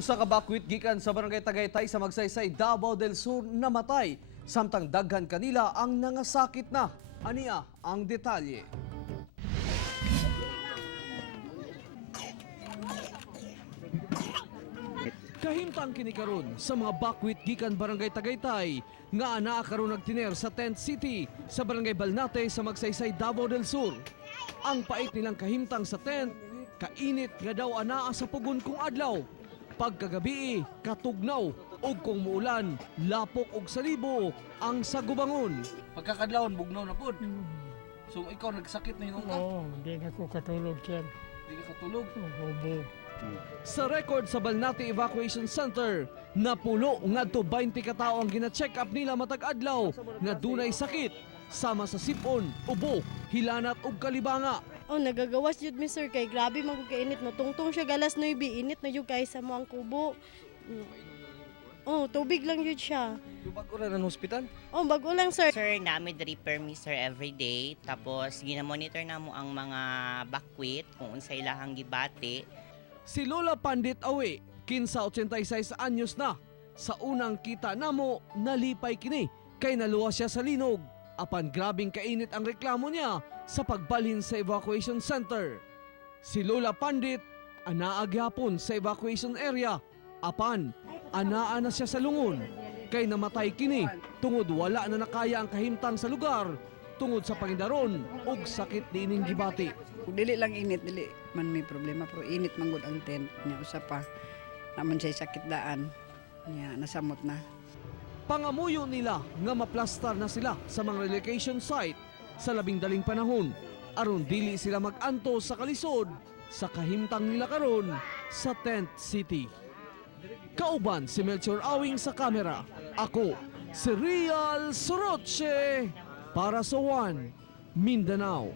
Usa ka bakwit gikan sa barangay Tagaytay sa Magsaysay, Davao del Sur namatay samtang daghan kanila ang nangasakit na. Aniya ang detalye. Kahimtang kini karon sa mga bakwit gikan barangay Tagaytay nga anaa karon nagtiner sa Tent City sa barangay Balnate sa Magsaysay, Davao del Sur. Ang pait nilang kahimtang sa tent, kainit nga daw anaa sa pugon kung adlaw. Pagkagabi, katugnaw ug kung muulan, lapok og salibo ang sagubangon. Pagkakadlawon bugnaw na pod. So ikaw nagsakit na hinong ka? Oo, hindi na ko katulog, sir. Hindi ka katulog. Obo. Sa record sa Balnate Evacuation Center, napulo ngadto 20 ka tawo ang gina-check up nila matag adlaw nga dunay sakit sama sa sipon, ubo, hilanat ug kalibanga. Oh, nagagawas jud mi sir kay grabe man ko kainit no. Tungtong siya galas 9, init na jud kay sa mo ang kubo. Oh, tubig lang jud siya. Yung bago ra ng hospital? Oh, bago lang sir. Sir, namin repair mi sir everyday. Tapos gina-monitor na mo ang mga bakwit kung unsay ilahang gibati. Si Lola Pandit Awe, kinsa 86 anyos na. Sa unang kita namo, nalipay kini kay naluwas siya sa linog. Apan grabing kainit ang reklamo niya sa pagbalhin sa evacuation center. Si Lola Pandit, anaa gyapon sa evacuation area. Apan, anaa na siya sa lungon. Kay namatay kini, tungod wala na nakaya ang kahimtang sa lugar, tungod sa pangindaron ug sakit diining gibati. Kung dili lang init, dili man may problema. Pero init manggod ang tent niya. Usa pa, naman siya sakit daan. Niya, nasamot na. Pangamuyo nila nga maplastar na sila sa mga relocation site sa labing daling panahon aron dili sila mag-anto sa kalisod sa kahimtang nila karon sa Tent City. Kauban si Melchor Awing sa kamera. Ako, si Real Soroche para sa One Mindanao.